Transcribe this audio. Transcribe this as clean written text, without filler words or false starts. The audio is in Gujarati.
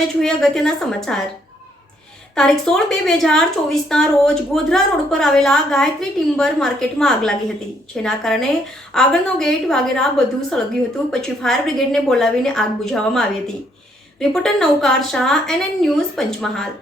હવે જોઈએ અગત્યના સમાચાર। તારીખ 16/2/2024ના રોજ ગોધરા રોડ પર આવેલા ગાયત્રી ટિમ્બર માર્કેટમાં આગ લાગી હતી, જેના કારણે આગળનો ગેટ વગેરે બધું સળગ્યું હતું। પછી ફાયર બ્રિગેડને બોલાવીને આગ બુઝાવવામાં આવી હતી। રિપોર્ટર નવકાર શાહ, NN ન્યૂઝ, પંચમહાલ।